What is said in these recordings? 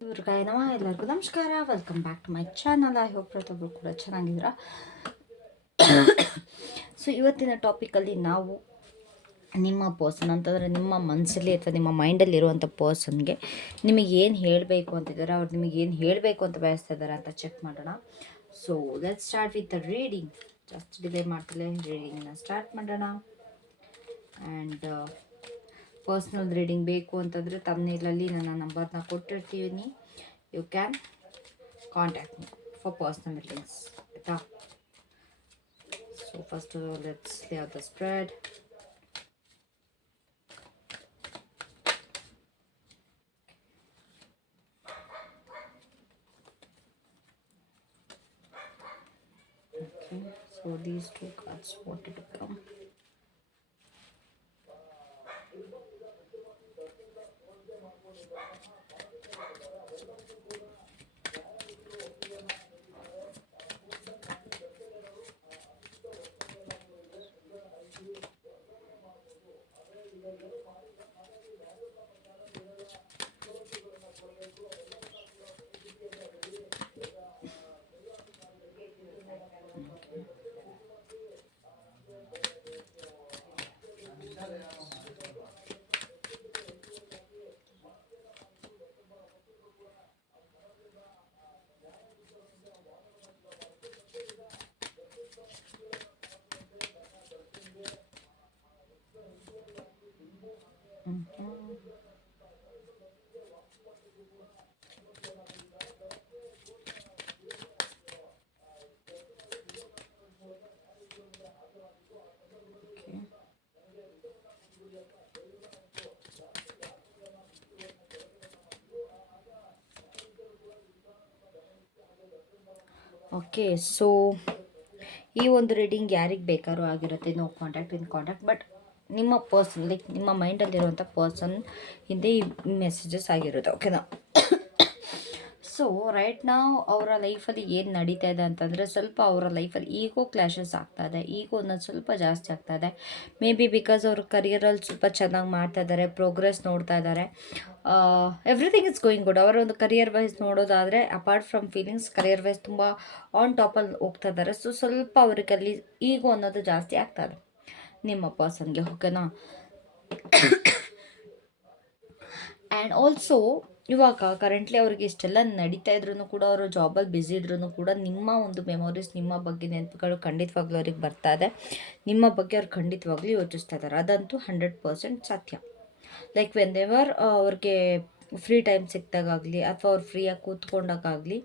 ಇವ್ರಿಗಾಯ ಎಲ್ಲರಿಗೂ ನಮಸ್ಕಾರ. Welcome back to my channel I hope ಪ್ರತಿಯೊಬ್ಬರು ಕೂಡ ಚೆನ್ನಾಗಿದ್ದೀರಾ? ಸೊ ಇವತ್ತಿನ ಟಾಪಿಕಲ್ಲಿ ನಾವು ನಿಮ್ಮ ಪರ್ಸನ್ ಅಂತಂದರೆ ನಿಮ್ಮ ಮನಸ್ಸಲ್ಲಿ ಅಥವಾ ನಿಮ್ಮ ಮೈಂಡಲ್ಲಿ ಇರುವಂಥ ಪರ್ಸನ್ಗೆ ನಿಮಗೆ ಏನು ಹೇಳಬೇಕು ಅಂತಿದ್ದಾರೆ ಅವ್ರು ನಿಮಗೆ ಏನು ಹೇಳಬೇಕು ಅಂತ ಬಯಸ್ತಾ ಇದ್ದಾರೆ ಅಂತ ಚೆಕ್ ಮಾಡೋಣ. So let start with the reading ಜಾಸ್ತಿ ಡಿಲೇ ಮಾಡ್ತಿಲ್ಲ ರೀಡಿಂಗನ್ನ ಸ್ಟಾರ್ಟ್ ಮಾಡೋಣ. ಆ್ಯಂಡ್ ಪರ್ಸ್ನಲ್ ರೀಡಿಂಗ್ ಬೇಕು ಅಂತಂದರೆ ತಮ್ಮನೇಲಲ್ಲಿ ನನ್ನ ನಂಬರ್ನ ಕೊಟ್ಟಿರ್ತೀನಿ. You can contact me for personal readings ಆಯಿತಾ? So first let's leave the spread Okay, so these two cards wanted to come. Okay. Okay so ಈ ಒಂದು ರೀಡಿಂಗ್ ಯಾರಿಗೆ ಬೇಕಾದ್ರೂ ಆಗಿರುತ್ತೆ. No contact in contact but ನಿಮ್ಮ ಪರ್ಸನ್ ಲೈಕ್ ನಿಮ್ಮ ಮೈಂಡಲ್ಲಿರುವಂಥ person ಹಿಂದೆ ಈ ಮೆಸೇಜಸ್ ಆಗಿರುತ್ತೆ. ಓಕೆನಾ ಸೊ ರೈಟ್ ನಾವು ಅವರ ಲೈಫಲ್ಲಿ ಏನು ನಡೀತಾ ಇದೆ ಅಂತಂದರೆ ಸ್ವಲ್ಪ ಅವರ ಲೈಫಲ್ಲಿ ಈಗೋ ಕ್ಲಾಶಸ್ ಆಗ್ತಾ ಇದೆ. ಈಗೋ ಅನ್ನೋದು ಸ್ವಲ್ಪ ಜಾಸ್ತಿ ಆಗ್ತಾ ಇದೆ. ಮೇ ಬಿ ಬಿಕಾಸ್ ಅವ್ರ ಕರಿಯರಲ್ಲಿ ಸ್ವಲ್ಪ ಚೆನ್ನಾಗಿ ಮಾಡ್ತಾ ಇದ್ದಾರೆ ಪ್ರೋಗ್ರೆಸ್ ನೋಡ್ತಾ ಇದ್ದಾರೆ ಎವ್ರಿಥಿಂಗ್ ಇಸ್ ಗೋಯಿಂಗ್ ಗುಡ್ ಅವರ ಒಂದು ಕರಿಯರ್ ವೈಸ್ ನೋಡೋದಾದರೆ apart from feelings career wise ತುಂಬ ಆನ್ ಟಾಪಲ್ಲಿ ಹೋಗ್ತಾ ಇದ್ದಾರೆ ಸೊ ಸ್ವಲ್ಪ ಅವ್ರಿಗೆ ಅಲ್ಲಿ ಈಗೋ ಅನ್ನೋದು ಜಾಸ್ತಿ ಆಗ್ತಾ ನಿಮ್ಮ ಪರ್ಸನ್ಗೆ ಓಕೆನಾ ಆ್ಯಂಡ್ ಆಲ್ಸೋ ಇವಾಗ ಕರೆಂಟ್ಲಿ ಅವ್ರಿಗೆ ಇಷ್ಟೆಲ್ಲ ನಡೀತಾ ಇದ್ರೂ ಕೂಡ ಅವರು ಜಾಬಲ್ಲಿ ಬ್ಯುಸಿ ಇದ್ರೂ ಕೂಡ ನಿಮ್ಮ ಒಂದು ಮೆಮೊರೀಸ್ ನಿಮ್ಮ ಬಗ್ಗೆ ನೆನಪುಗಳು ಖಂಡಿತವಾಗ್ಲೂ ಅವ್ರಿಗೆ ಬರ್ತಾ ಇದೆ. ನಿಮ್ಮ ಬಗ್ಗೆ ಅವ್ರು ಖಂಡಿತವಾಗ್ಲೂ ಯೋಚಿಸ್ತಾ ಇದ್ದಾರೆ. ಅದಂತೂ ಹಂಡ್ರೆಡ್ ಪರ್ಸೆಂಟ್ ಸತ್ಯ. ಲೈಕ್ ವೆನ್ ಎವರ್ ಅವ್ರಿಗೆ ಫ್ರೀ ಟೈಮ್ ಸಿಕ್ತಾಗಲಿ ಅಥವಾ ಅವ್ರು ಫ್ರೀಯಾಗಿ ಕೂತ್ಕೊಂಡಾಗಲಿ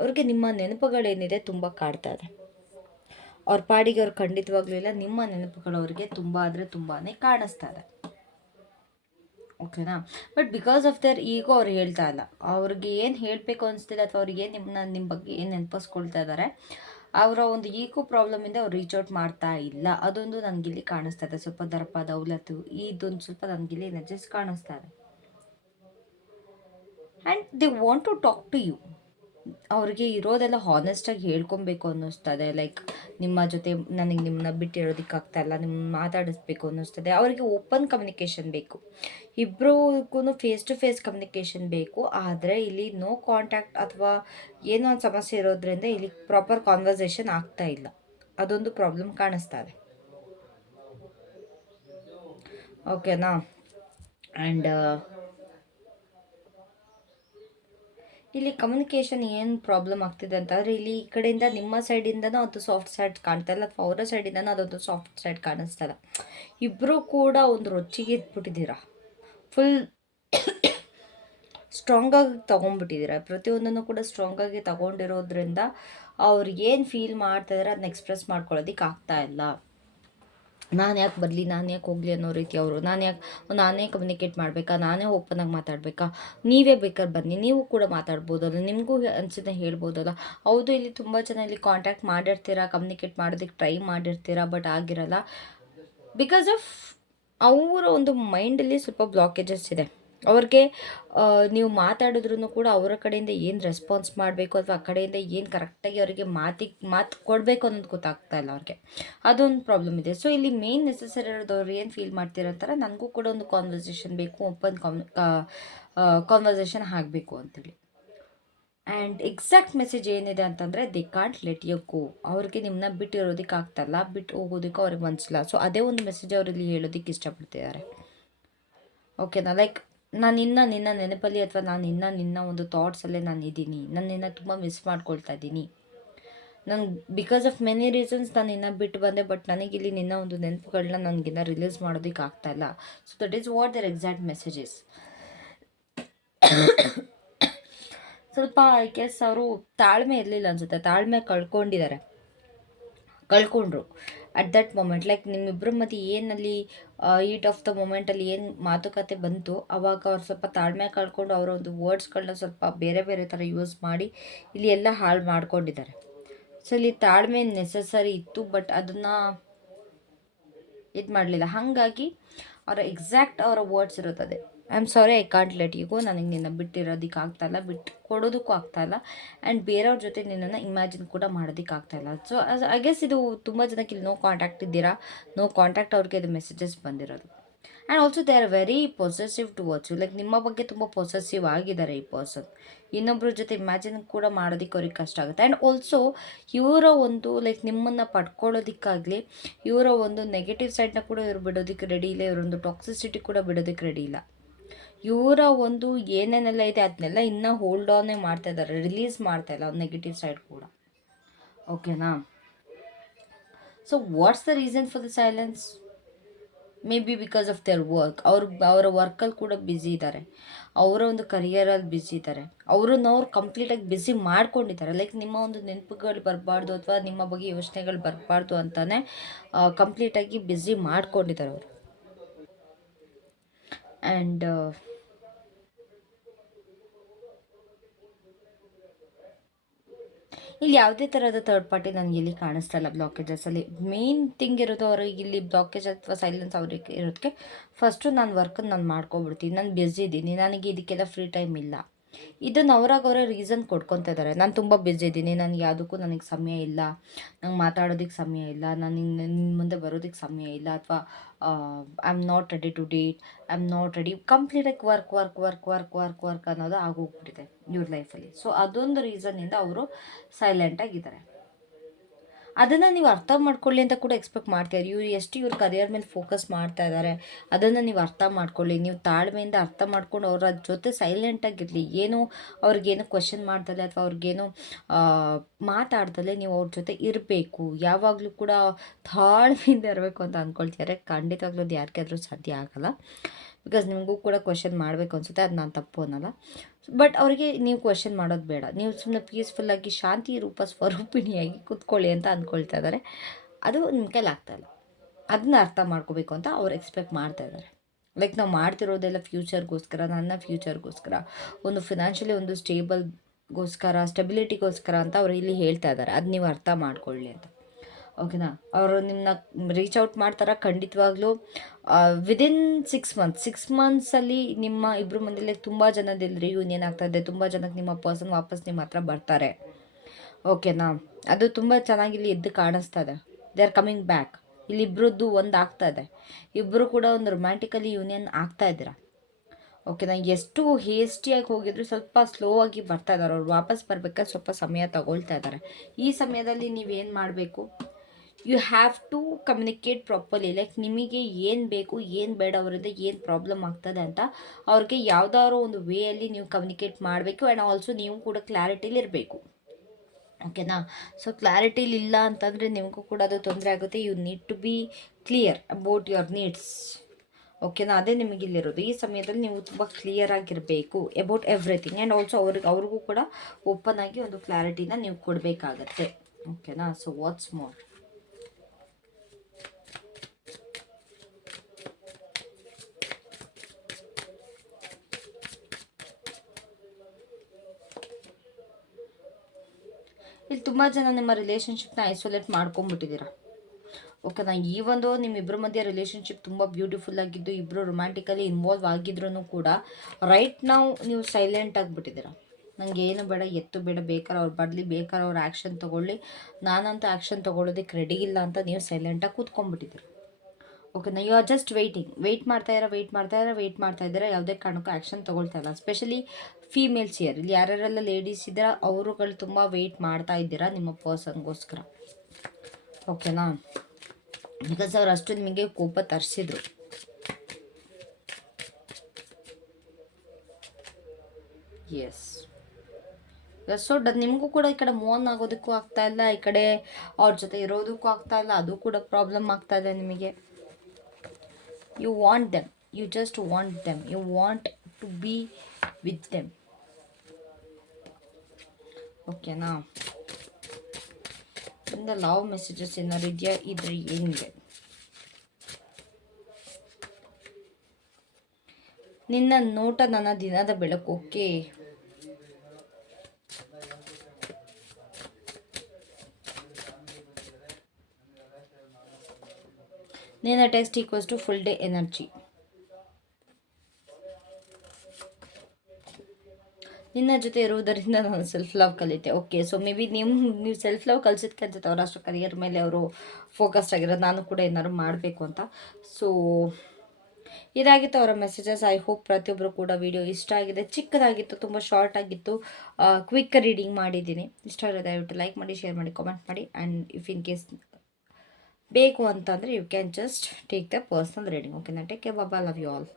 ಅವ್ರಿಗೆ ನಿಮ್ಮ ನೆನಪುಗಳೇನಿದೆ ತುಂಬ ಕಾಡ್ತಾ ಇದೆ. ಅವ್ರ ಪಾಡಿಗೆ ಅವ್ರು ಖಂಡಿತವಾಗ್ಲೂ ಇಲ್ಲ, ನಿಮ್ಮ ನೆನಪುಗಳು ಅವ್ರಿಗೆ ತುಂಬ ಆದರೆ ತುಂಬಾ ಕಾಣಿಸ್ತಾ ಇದೆ. ಓಕೆನಾ? But because of their ego ಅವ್ರು ಹೇಳ್ತಾ ಇಲ್ಲ. ಅವ್ರಿಗೆ ಏನು ಹೇಳಬೇಕು ಅನಿಸ್ತಿಲ್ಲ ಅಥವಾ ಅವ್ರಿಗೆ ಏನು ನಿಮ್ಮನ್ನ ನಿಮ್ಮ ಬಗ್ಗೆ ಏನು ನೆನಪಿಸ್ಕೊಳ್ತಾ ಇದ್ದಾರೆ ಅವರ ಒಂದು ಈಗೋ ಪ್ರಾಬ್ಲಮಿಂದ ಅವ್ರು ರೀಚ್ ಔಟ್ ಮಾಡ್ತಾ ಇಲ್ಲ. ಅದೊಂದು ನನಗಿಲ್ಲಿ ಕಾಣಿಸ್ತಾ ಇದೆ. ಸ್ವಲ್ಪ ದರ್ಪ ದೌಲತ್ತು ಇದೊಂದು ಸ್ವಲ್ಪ ನನಗಿಲ್ಲಿ ಎನರ್ಜಿಸ್ ಕಾಣಿಸ್ತಾ ಇದೆ. And they want to talk to you ಅವ್ರಿಗೆ ಇರೋದೆಲ್ಲ ಹಾನೆಸ್ಟಾಗಿ ಹೇಳ್ಕೊಬೇಕು ಅನ್ನಿಸ್ತದೆ. ಲೈಕ್ ನಿಮ್ಮ ಜೊತೆ ನನಗೆ ನಿಮ್ಮನ್ನ ಆಗ್ತಾ ಇಲ್ಲ ನಿಮ್ಮ ಮಾತಾಡಿಸ್ಬೇಕು ಅನ್ನಿಸ್ತದೆ. ಅವರಿಗೆ ಓಪನ್ ಕಮ್ಯುನಿಕೇಷನ್ ಬೇಕು. ಇಬ್ಬರಿಗೂ ಫೇಸ್ ಟು ಫೇಸ್ ಕಮ್ಯುನಿಕೇಷನ್ ಬೇಕು. ಆದರೆ ಇಲ್ಲಿ ನೋ ಕಾಂಟ್ಯಾಕ್ಟ್ ಅಥವಾ ಏನೋ ಒಂದು ಸಮಸ್ಯೆ ಇರೋದ್ರಿಂದ ಇಲ್ಲಿ ಪ್ರಾಪರ್ ಕಾನ್ವರ್ಸೇಷನ್ ಆಗ್ತಾ ಇಲ್ಲ. ಅದೊಂದು ಪ್ರಾಬ್ಲಮ್ ಕಾಣಿಸ್ತಾ ಇದೆ ಓಕೆನಾ ಆ್ಯಂಡ್ ಇಲ್ಲಿ ಕಮ್ಯುನಿಕೇಷನ್ ಏನು ಪ್ರಾಬ್ಲಮ್ ಆಗ್ತಿದೆ ಅಂತಂದರೆ ಇಲ್ಲಿ ಈ ಕಡೆಯಿಂದ ನಿಮ್ಮ ಸೈಡಿಂದನೂ ಅದು ಸಾಫ್ಟ್ ಸೈಡ್ ಕಾಣ್ತಾ ಇಲ್ಲ ಅಥವಾ ಅವರ ಸೈಡಿಂದನೂ ಅದೊಂದು ಸಾಫ್ಟ್ ಸೈಡ್ ಕಾಣಿಸ್ತಾ ಇಲ್ಲ. ಇಬ್ಬರೂ ಕೂಡ ಒಂದು ರೊಚ್ಚಿಗೆ ಇದ್ಬಿಟ್ಟಿದ್ದೀರಾ? ಫುಲ್ ಸ್ಟ್ರಾಂಗಾಗಿ ತೊಗೊಂಡ್ಬಿಟ್ಟಿದ್ದೀರ? ಪ್ರತಿಯೊಂದನ್ನು ಕೂಡ ಸ್ಟ್ರಾಂಗಾಗಿ ತೊಗೊಂಡಿರೋದ್ರಿಂದ ಅವ್ರು ಏನು ಫೀಲ್ ಮಾಡ್ತಾಯಿದ್ರೆ ಅದನ್ನ ಎಕ್ಸ್ಪ್ರೆಸ್ ಮಾಡ್ಕೊಳ್ಳೋದಕ್ಕೆ ಆಗ್ತಾ ಇಲ್ಲ. ನಾನು ಯಾಕೆ ಬರಲಿ? ನಾನು ಯಾಕೆ ಹೋಗಲಿ ಅನ್ನೋ ರೀತಿ ಅವರು. ನಾನು ಯಾಕೆ, ನಾನೇ ಕಮ್ಯುನಿಕೇಟ್ ಮಾಡಬೇಕಾ? ನಾನೇ ಓಪನಾಗಿ ಮಾತಾಡಬೇಕಾ? ನೀವೇ ಬೇಕಾದ್ರೆ ಬನ್ನಿ. ನೀವು ಕೂಡ ಮಾತಾಡ್ಬೋದಲ್ಲ. ನಿಮಗೂ ಅನಿಸಿದ ಹೇಳ್ಬೋದಲ್ಲ. ಹೌದು, ಇಲ್ಲಿ ತುಂಬ ಜನ ಇಲ್ಲಿ ಕಾಂಟ್ಯಾಕ್ಟ್ ಮಾಡಿರ್ತೀರಾ ಕಮ್ಯುನಿಕೇಟ್ ಮಾಡೋದಕ್ಕೆ ಟ್ರೈ ಮಾಡಿರ್ತೀರಾ ಬಟ್ ಆಗಿರಲ್ಲ. ಬಿಕಾಸ್ ಆಫ್ ಅವರ ಒಂದು ಮೈಂಡಲ್ಲಿ ಸ್ವಲ್ಪ ಬ್ಲಾಕೇಜಸ್ ಇದೆ. ಅವ್ರಿಗೆ ನೀವು ಮಾತಾಡಿದ್ರೂ ಕೂಡ ಅವರ ಕಡೆಯಿಂದ ಏನು ರೆಸ್ಪಾನ್ಸ್ ಮಾಡಬೇಕು ಅಥವಾ ಆ ಕಡೆಯಿಂದ ಏನು ಕರೆಕ್ಟಾಗಿ ಅವರಿಗೆ ಮಾತಿಗೆ ಮಾತು ಕೊಡಬೇಕು ಅನ್ನೋದು ಗೊತ್ತಾಗ್ತಾ ಇಲ್ಲ ಅವ್ರಿಗೆ. ಅದೊಂದು ಪ್ರಾಬ್ಲಮ್ ಇದೆ. ಸೊ ಇಲ್ಲಿ ಮೇನ್ ನೆಸೆಸರಿ ಇರೋದು ಅವ್ರು ಏನು ಫೀಲ್ ಮಾಡ್ತಿರಂತಾರೆ ನನಗೂ ಕೂಡ ಒಂದು ಕಾನ್ವರ್ಸೇಷನ್ ಬೇಕು ಓಪನ್ ಕಾನ್ ಕಾನ್ವರ್ಸೇಷನ್ ಆಗಬೇಕು ಅಂತೇಳಿ. ಆ್ಯಂಡ್ ಎಕ್ಸಾಕ್ಟ್ ಮೆಸೇಜ್ ಏನಿದೆ ಅಂತಂದರೆ they can't let you go ಅವ್ರಿಗೆ ನಿಮ್ಮನ್ನ ಬಿಟ್ಟಿರೋದಕ್ಕೆ ಆಗ್ತಾಯಿಲ್ಲ ಬಿಟ್ಟು ಹೋಗೋದಕ್ಕೆ ಅವ್ರಿಗೆ ಮನಸ್ಸಿಲ್ಲ ಸೊ ಅದೇ ಒಂದು ಮೆಸೇಜ್ ಅವರಲ್ಲಿ ಹೇಳೋದಕ್ಕೆ ಇಷ್ಟಪಡ್ತಿದ್ದಾರೆ. ಓಕೆನಾ ಲೈಕ್ ನಾನು ಇನ್ನ ನಿನ್ನ ನೆನಪಲ್ಲಿ ಅಥವಾ ನಾನು ಇನ್ನ ನಿನ್ನ ಒಂದು ಥಾಟ್ಸಲ್ಲೇ ನಾನು ಇದ್ದೀನಿ. ನಾನು ನಿನ್ನ ತುಂಬ ಮಿಸ್ ಮಾಡ್ಕೊಳ್ತಾ ಇದ್ದೀನಿ. ನಾನು ಬಿಕಾಸ್ ಆಫ್ ಮೆನಿ ರೀಸನ್ಸ್ ನಾನು ಇನ್ನೂ ಬಿಟ್ಟು ಬಂದೆ ಬಟ್ ನನಗಿಲ್ಲಿ ನಿನ್ನ ಒಂದು ನೆನಪುಗಳನ್ನ ನನಗಿನ್ನ ರಿಲೀಸ್ ಮಾಡೋದಕ್ಕೆ ಆಗ್ತಾಯಿಲ್ಲ so that is what their exact messages ಸ್ವಲ್ಪ ಐ ಕೆಸ್ ಅವರು ತಾಳ್ಮೆ ಇರಲಿಲ್ಲ ಅನ್ಸುತ್ತೆ. ತಾಳ್ಮೆ ಕಳ್ಕೊಂಡಿದ್ದಾರೆ. ಕಳ್ಕೊಂಡ್ರು. ಅಟ್ ದಟ್ ಮೊಮೆಂಟ್ ಲೈಕ್ ನಿಮ್ಮಿಬ್ಬರ ಮಧ್ಯೆ ಏನಲ್ಲಿ ಈಟ್ ಆಫ್ ದ ಮೂಮೆಂಟಲ್ಲಿ ಏನು ಮಾತುಕತೆ ಬಂತು, ಅವಾಗ ಅವ್ರು ಸ್ವಲ್ಪ ತಾಳ್ಮೆ ಕಳ್ಕೊಂಡು ಅವರ ಒಂದು ವರ್ಡ್ಸ್ಗಳನ್ನ ಸ್ವಲ್ಪ ಬೇರೆ ಬೇರೆ ಥರ ಯೂಸ್ ಮಾಡಿ ಇಲ್ಲಿ ಎಲ್ಲ ಹಾಳು ಮಾಡ್ಕೊಂಡಿದ್ದಾರೆ. ಸೊ ಇಲ್ಲಿ ತಾಳ್ಮೆ ನೆಸಸರಿ ಇತ್ತು ಬಟ್ ಅದನ್ನು ಇದು ಮಾಡಲಿಲ್ಲ. ಹಾಗಾಗಿ ಅವರ ಎಕ್ಸಾಕ್ಟ್ ಅವರ ವರ್ಡ್ಸ್ ಇರುತ್ತದೆ. I am sorry I can't let you go ನನಗೆ ನಿನ್ನ ಬಿಟ್ಟಿರೋದಕ್ಕೆ ಆಗ್ತಾಯಿಲ್ಲ ಬಿಟ್ಟು ಕೊಡೋದಕ್ಕೂ ಆಗ್ತಾಯಿಲ್ಲ ಆ್ಯಂಡ್ ಬೇರೆಯವ್ರ ಜೊತೆ ನಿನ್ನನ್ನು ಇಮ್ಯಾಜಿನ್ ಕೂಡ ಮಾಡೋದಕ್ಕೆ ಆಗ್ತಾಯಿಲ್ಲ ಸೊ ಐ ಗೆಸ್ ಇದು ತುಂಬ ಜನಕ್ಕೆ ಇಲ್ಲಿ ನೋ ಕಾಂಟ್ಯಾಕ್ಟ್ ಇದ್ದೀರಾ? ನೋ ಕಾಂಟ್ಯಾಕ್ಟ್ ಅವ್ರಿಗೆ ಇದು ಮೆಸೇಜಸ್ ಬಂದಿರೋದು. And also they are very possessive towards you like ನಿಮ್ಮ ಬಗ್ಗೆ ತುಂಬ ಪೊಸೆಸಿವ್ ಆಗಿದ್ದಾರೆ ಈ ಪರ್ಸನ್ ಇನ್ನೊಬ್ಬರ ಜೊತೆ ಇಮ್ಯಾಜಿನ್ ಕೂಡ ಮಾಡೋದಕ್ಕೆ ಅವ್ರಿಗೆ ಕಷ್ಟ ಆಗುತ್ತೆ. ಆ್ಯಂಡ್ ಆಲ್ಸೋ ಇವರ ಒಂದು ಲೈಕ್ ನಿಮ್ಮನ್ನು ಪಡ್ಕೊಳ್ಳೋದಕ್ಕಾಗಲಿ, ಇವರ ಒಂದು ನೆಗೆಟಿವ್ ಸೈಡ್ನ ಕೂಡ ಇವ್ರು ಬಿಡೋದಕ್ಕೆ ರೆಡಿ ಇಲ್ಲ. ಇವರೊಂದು ಟಾಕ್ಸಿಸಿಟಿ ಕೂಡ ಬಿಡೋದಕ್ಕೆ ರೆಡಿ ಇಲ್ಲ. ಇವರ ಒಂದು ಏನೇನೆಲ್ಲ ಇದೆ ಅದನ್ನೆಲ್ಲ ಇನ್ನೂ ಹೋಲ್ಡ್ ಆನೇ ಮಾಡ್ತಾ ಇದ್ದಾರೆ ರಿಲೀಸ್ ಮಾಡ್ತಾ ಇಲ್ಲ ನೆಗೆಟಿವ್ ಸೈಡ್ ಕೂಡ. ಓಕೆನಾ so what's the reason for the silence maybe because of their work ಅವ್ರ, ಅವರ ವರ್ಕಲ್ಲಿ ಕೂಡ ಬ್ಯುಸಿ ಇದ್ದಾರೆ ಅವರ ಒಂದು ಕರಿಯರಲ್ಲಿ ಬ್ಯುಸಿ ಇದ್ದಾರೆ ಅವ್ರನ್ನ ಅವ್ರು ಕಂಪ್ಲೀಟಾಗಿ ಬ್ಯುಸಿ ಮಾಡ್ಕೊಂಡಿದ್ದಾರೆ ಲೈಕ್ ನಿಮ್ಮ ಒಂದು ನೆನಪುಗಳು ಬರಬಾರ್ದು ಅಥವಾ ನಿಮ್ಮ ಬಗ್ಗೆ ಯೋಚನೆಗಳು ಬರಬಾರ್ದು ಅಂತಲೇ ಕಂಪ್ಲೀಟಾಗಿ ಬ್ಯುಸಿ ಮಾಡ್ಕೊಂಡಿದ್ದಾರೆ ಅವರು. ಆ್ಯಂಡ್ ಇಲ್ಲಿ ಯಾವುದೇ ಥರದ ಥರ್ಡ್ ಪಾರ್ಟಿ ನನಗೆ ಇಲ್ಲಿ ಕಾಣಿಸ್ತಾ ಇಲ್ಲ ಬ್ಲಾಕೇಜಸಲ್ಲಿ ಮೇನ್ ಥಿಂಗ್ ಇರೋದು ಅವ್ರಿಗೆ ಇಲ್ಲಿ ಬ್ಲಾಕೇಜ್ ಅಥವಾ ಸೈಲೆನ್ಸ್ ಅವ್ರಿಗೆ ಇರೋದಕ್ಕೆ ಫಸ್ಟು ನಾನು ವರ್ಕನ್ನು ನಾನು ಮಾಡ್ಕೊಬಿಡ್ತೀನಿ. ನಾನು ಬ್ಯುಸಿ ಇದ್ದೀನಿ ನನಗೆ ಇದಕ್ಕೆಲ್ಲ ಫ್ರೀ ಟೈಮ್ ಇಲ್ಲ. ಇದನ್ನು ಅವ್ರಾಗ ಅವರೇ ರೀಸನ್ ಕೊಡ್ಕೊತಾ ಇದ್ದಾರೆ ನಾನು ತುಂಬ ಬ್ಯುಸಿ ಇದ್ದೀನಿ. ನನಗೆ ಯಾವುದಕ್ಕೂ ನನಗೆ ಸಮಯ ಇಲ್ಲ. ನಂಗೆ ಮಾತಾಡೋದಕ್ಕೆ ಸಮಯ ಇಲ್ಲ. ನಾನು ನಿನ್ನ ಮುಂದೆ ಬರೋದಕ್ಕೆ ಸಮಯ ಇಲ್ಲ. ಅಥವಾ I am not ready to date I am not ready ಕಂಪ್ಲೀಟಾಗಿ work work work work work work ಅನ್ನೋದು ಆಗೋಗ್ಬಿಟ್ಟಿದೆ ಇವ್ರ ಲೈಫಲ್ಲಿ ಸೊ ಅದೊಂದು ರೀಸನ್ನಿಂದ ಅವರು ಸೈಲೆಂಟಾಗಿದ್ದಾರೆ ಅದನ್ನು ನೀವು ಅರ್ಥ ಮಾಡ್ಕೊಳ್ಳಿ ಅಂತ ಕೂಡ ಎಕ್ಸ್ಪೆಕ್ಟ್ ಮಾಡ್ತೀರಿ ಇವ್ರು ಎಷ್ಟು ಇವ್ರ ಕರಿಯರ್ ಮೇಲೆ ಫೋಕಸ್ ಮಾಡ್ತಾ ಇದ್ದಾರೆ ಅದನ್ನು ನೀವು ಅರ್ಥ ಮಾಡ್ಕೊಳ್ಳಿ. ನೀವು ತಾಳ್ಮೆಯಿಂದ ಅರ್ಥ ಮಾಡ್ಕೊಂಡು ಅವರ ಜೊತೆ ಸೈಲೆಂಟಾಗಿರಲಿ ಏನು ಅವ್ರಿಗೇನು ಕ್ವಶನ್ ಮಾಡ್ತಲೆ ಅಥವಾ ಅವ್ರಿಗೇನು ಮಾತಾಡ್ತಲೇ ನೀವು ಅವ್ರ ಜೊತೆ ಇರಬೇಕು. ಯಾವಾಗಲೂ ಕೂಡ ತಾಳ್ಮೆಯಿಂದ ಇರಬೇಕು ಅಂತ ಅಂದ್ಕೊಳ್ತಿದ್ದಾರೆ ಖಂಡಿತವಾಗ್ಲೂ ಅದು ಯಾರಿಗಾದ್ರೂ ಸಾಧ್ಯ ಆಗಲ್ಲ. ಬಿಕಾಸ್ ನಿಮಗೂ ಕೂಡ ಕ್ವಶನ್ ಮಾಡಬೇಕು ಅನಿಸುತ್ತೆ, ಅದು ನಾನು ತಪ್ಪು ಅನ್ನಲ್ಲ. ಬಟ್ ಅವರಿಗೆ ನೀವು ಕ್ವಶನ್ ಮಾಡೋದು ಬೇಡ. ನೀವು ಸುಮ್ಮನೆ ಪೀಸ್ಫುಲ್ಲಾಗಿ ಶಾಂತಿ ರೂಪ ಸ್ವರೂಪಿಣಿಯಾಗಿ ಕೂತ್ಕೊಳ್ಳಿ ಅಂತ ಅಂದ್ಕೊಳ್ತಾ ಇದ್ದಾರೆ ಅದು ನಿಮ್ಮ ಕೈಲಿ ಆಗ್ತಾಯಿಲ್ಲ ಅದನ್ನ ಅರ್ಥ ಮಾಡ್ಕೋಬೇಕು ಅಂತ ಅವ್ರು ಎಕ್ಸ್ಪೆಕ್ಟ್ ಮಾಡ್ತಾ ಇದ್ದಾರೆ ಲೈಕ್ ನಾವು ಮಾಡ್ತಿರೋದೆಲ್ಲ ಫ್ಯೂಚರ್ಗೋಸ್ಕರ ನನ್ನ ಫ್ಯೂಚರ್ಗೋಸ್ಕರ ಒಂದು ಫಿನಾನ್ಷಿಯಲಿ ಒಂದು ಸ್ಟೇಬಲ್ಗೋಸ್ಕರ ಸ್ಟೆಬಿಲಿಟಿಗೋಸ್ಕರ ಅಂತ ಅವ್ರು ಇಲ್ಲಿ ಹೇಳ್ತಾ ಇದ್ದಾರೆ ಅದು ನೀವು ಅರ್ಥ ಮಾಡ್ಕೊಳ್ಳಿ ಅಂತ. ಓಕೆನಾ? ಅವರು ನಿಮ್ಮನ್ನ ರೀಚ್ ಔಟ್ ಮಾಡ್ತಾರೆ ಖಂಡಿತವಾಗ್ಲೂ. ವಿದಿನ್ ಸಿಕ್ಸ್ ಮಂತ್ಸ್ ಸಿಕ್ಸ್ ಮಂತ್ಸಲ್ಲಿ ನಿಮ್ಮ ಇಬ್ಬರು ಮನೇಲಿ ತುಂಬ ಜನದಲ್ಲಿ ರಿಯೂನಿಯನ್ ಇದೆ, ತುಂಬ ಜನಕ್ಕೆ ನಿಮ್ಮ ಪರ್ಸನ್ ವಾಪಸ್ ನಿಮ್ಮ ಹತ್ರ ಬರ್ತಾರೆ. ಓಕೆನಾ? ಅದು ತುಂಬ ಚೆನ್ನಾಗಿ ಇಲ್ಲಿ ಎದ್ದು ಕಾಣಿಸ್ತಾ ಇದೆ. ದೇ ಆರ್ ಕಮಿಂಗ್ ಬ್ಯಾಕ್ ಇಲ್ಲಿ ಇಬ್ಬರದ್ದು ಒಂದು ಆಗ್ತಾ ಇದೆ. ಇಬ್ಬರು ಕೂಡ ಒಂದು ರೊಮ್ಯಾಂಟಿಕಲಿ ಯೂನಿಯನ್ ಆಗ್ತಾ ಇದ್ದೀರಾ? ಓಕೆನಾ? ಎಷ್ಟು ಹೇಸ್ಟಿಯಾಗಿ ಹೋಗಿದ್ರು ಸ್ವಲ್ಪ ಸ್ಲೋ ಆಗಿ ಬರ್ತಾ ಇದ್ದಾರೆ ಅವ್ರು ವಾಪಸ್ ಬರಬೇಕಾದ್ರೆ ಸ್ವಲ್ಪ ಸಮಯ ತಗೊಳ್ತಾ ಇದ್ದಾರೆ ಈ ಸಮಯದಲ್ಲಿ ನೀವೇನು ಮಾಡಬೇಕು? You have to communicate properly like ನಿಮಗೆ ಏನು ಬೇಕು, ಏನು ಬೇಡ ಅವರಿಂದ ಏನು ಪ್ರಾಬ್ಲಮ್ ಆಗ್ತದೆ ಅಂತ ಅವ್ರಿಗೆ ಯಾವುದಾದ್ರು ಒಂದು ವೇಯಲ್ಲಿ ನೀವು ಕಮ್ಯುನಿಕೇಟ್ ಮಾಡಬೇಕು ಆ್ಯಂಡ್ ಆಲ್ಸೋ ನೀವು ಕೂಡ ಕ್ಲಾರಿಟಿಲಿ ಇರಬೇಕು. ಓಕೆನಾ ಸೊ ಕ್ಲಾರಿಟಿಲಿ ಇಲ್ಲ ಅಂತಂದರೆ ನಿಮಗೂ ಕೂಡ ಅದು ತೊಂದರೆ ಆಗುತ್ತೆ. You need to be clear about your needs ಓಕೆನಾ ಅದೇ ನಿಮಗೆ ಇಲ್ಲಿರೋದು ಈ ಸಮಯದಲ್ಲಿ ನೀವು ತುಂಬ ಕ್ಲಿಯರ್ ಆಗಿರಬೇಕು ಅಬೌಟ್ ಎವ್ರಿಥಿಂಗ್ ಆ್ಯಂಡ್ ಆಲ್ಸೋ ಅವ್ರಿಗೆ, ಅವ್ರಿಗೂ ಕೂಡ ಓಪನ್ ಆಗಿ ಒಂದು ಕ್ಲಾರಿಟಿನ ನೀವು ಕೊಡಬೇಕಾಗತ್ತೆ. ಓಕೆನಾ ಸೊ ವಾಟ್ಸ್ ಮೋರ್ ಇಲ್ಲಿ ತುಂಬ ಜನ ನಿಮ್ಮ ರಿಲೇಷನ್ಶಿಪ್ನ ಐಸೋಲೇಟ್ ಮಾಡ್ಕೊಂಬಿಟ್ಟಿದ್ದೀರಾ ಓಕೆನಾ ಈ ಒಂದು ನಿಮ್ಮಿಬ್ಬರ ಮಧ್ಯೆ ರಿಲೇಷನ್ಶಿಪ್ ತುಂಬ ಬ್ಯೂಟಿಫುಲ್ ಆಗಿದ್ದು ಇಬ್ಬರು ರೊಮ್ಯಾಂಟಿಕಲಿ ಇನ್ವಾಲ್ವ್ ಆಗಿದ್ರು ಕೂಡ ರೈಟ್ ನಾವು ನೀವು ಸೈಲೆಂಟ್ ಆಗಿಬಿಟ್ಟಿದ್ದೀರಾ? ನನಗೆ ಏನು ಬೇಡ, ಎತ್ತು ಬೇಡ ಬೇಕಾದ್ರೆ ಅವ್ರು ಬರಲಿ ಬೇಕಾದ್ರೆ ಅವ್ರು ಆ್ಯಕ್ಷನ್ ತೊಗೊಳ್ಳಿ, ನಾನಂತ ಆ್ಯಕ್ಷನ್ ತೊಗೊಳ್ಳೋದಕ್ಕೆ ರೆಡಿ ಇಲ್ಲ ಅಂತ ನೀವು ಸೈಲೆಂಟಾಗಿ ಕೂತ್ಕೊಂಡ್ಬಿಟ್ಟಿದ್ದೀರಿ? ಓಕೆನಾ you are just waiting wait ಮಾಡ್ತಾ ಇರೋ ವೆಯ್ಟ್ ಮಾಡ್ತಾ ಇರೋ ವೆಯ್ಟ್ ಮಾಡ್ತಾ ಇದ್ದೀರಾ, ಯಾವುದೇ ಕಾರಣಕ್ಕೂ ಆ್ಯಕ್ಷನ್ ತೊಗೊಳ್ತಾ ಇಲ್ಲ. ಸ್ಪೆಷಲಿ ಫೀಮೇಲ್ಸ್ ಇಯರ್ ಇಲ್ಲಿ ಯಾರ್ಯಾರೆಲ್ಲ ಲೇಡೀಸ್ ಇದ್ದೀರಾ, ಅವರುಗಳು ತುಂಬ ವೆಯ್ಟ್ ಮಾಡ್ತಾ ಇದ್ದೀರಾ ನಿಮ್ಮ ಪರ್ಸನ್ಗೋಸ್ಕರ ಓಕೆನಾ ಬಿಕಾಸ್ ಅವ್ರು ಅಷ್ಟು ನಿಮಗೆ ಕೋಪ ತರಿಸಿದ್ರು. ಎಸ್ ಸೊ ಡ ನಿಮಗೂ ಕೂಡ ಈ ಕಡೆ ಮೋನ್ ಆಗೋದಕ್ಕೂ ಆಗ್ತಾ ಇಲ್ಲ, ಈ ಕಡೆ ಅವ್ರ ಜೊತೆ ಇರೋದಕ್ಕೂ ಆಗ್ತಾ ಇಲ್ಲ, ಅದು ಕೂಡ ಪ್ರಾಬ್ಲಮ್ ಆಗ್ತಾ ಇದೆ ನಿಮಗೆ. You want them you just want them you want to be with them ಓಕೆನಾ? ಇಂದ ಲವ್ ಮೆಸೇಜಸ್ ಏನಾದ್ರು ಇದೆಯಾ? ಇದ್ರೆ ಹೆಂಗೆ ನಿನ್ನ ನೋಟ ನನ್ನ ದಿನದ ಬೆಳಕು, ಓಕೆ? ನಿನ್ನ text equals to full day energy ನಿನ್ನ ಜೊತೆ ಇರುವುದರಿಂದ ನಾನು ಸೆಲ್ಫ್ ಲವ್ ಕಲಿತೆ. ಓಕೆ ಸೊ ಮೇ ಬಿ ನೀವು ನೀವು ಸೆಲ್ಫ್ ಲವ್ ಕಲಿಸಿದ್ಕೆ ಅನ್ಸುತ್ತೆ ಅವ್ರು ಅಷ್ಟು ಕರಿಯರ್ ಮೇಲೆ ಅವರು ಫೋಕಸ್ಡ್ ಆಗಿರೋದು ನಾನು ಕೂಡ ಏನಾದ್ರು ಮಾಡಬೇಕು ಅಂತ. ಸೊ ಇದಾಗಿತ್ತು ಅವರ ಮೆಸೇಜಸ್ ಐ ಹೋಪ್ ಪ್ರತಿಯೊಬ್ಬರು ಕೂಡ ವಿಡಿಯೋ ಇಷ್ಟ ಆಗಿದೆ. ಚಿಕ್ಕದಾಗಿತ್ತು, ತುಂಬ ಶಾರ್ಟ್ ಆಗಿತ್ತು. ಕ್ವಿಕ್ ರೀಡಿಂಗ್ ಮಾಡಿದ್ದೀನಿ. ಇಷ್ಟ ಆಗಿದೆ ದಯವಿಟ್ಟು ಲೈಕ್ ಮಾಡಿ ಶೇರ್ ಮಾಡಿ ಕಾಮೆಂಟ್ ಮಾಡಿ. ಆ್ಯಂಡ್ ಇಫ್ ಇನ್ ಕೇಸ್ ಬೇಕು ಅಂತಂದರೆ you can just take the personal reading ಓಕೆನಾ ಟೇಕ್ ಕೆ ಬಾಬಾ ಲವ್ ಯು ಆಲ್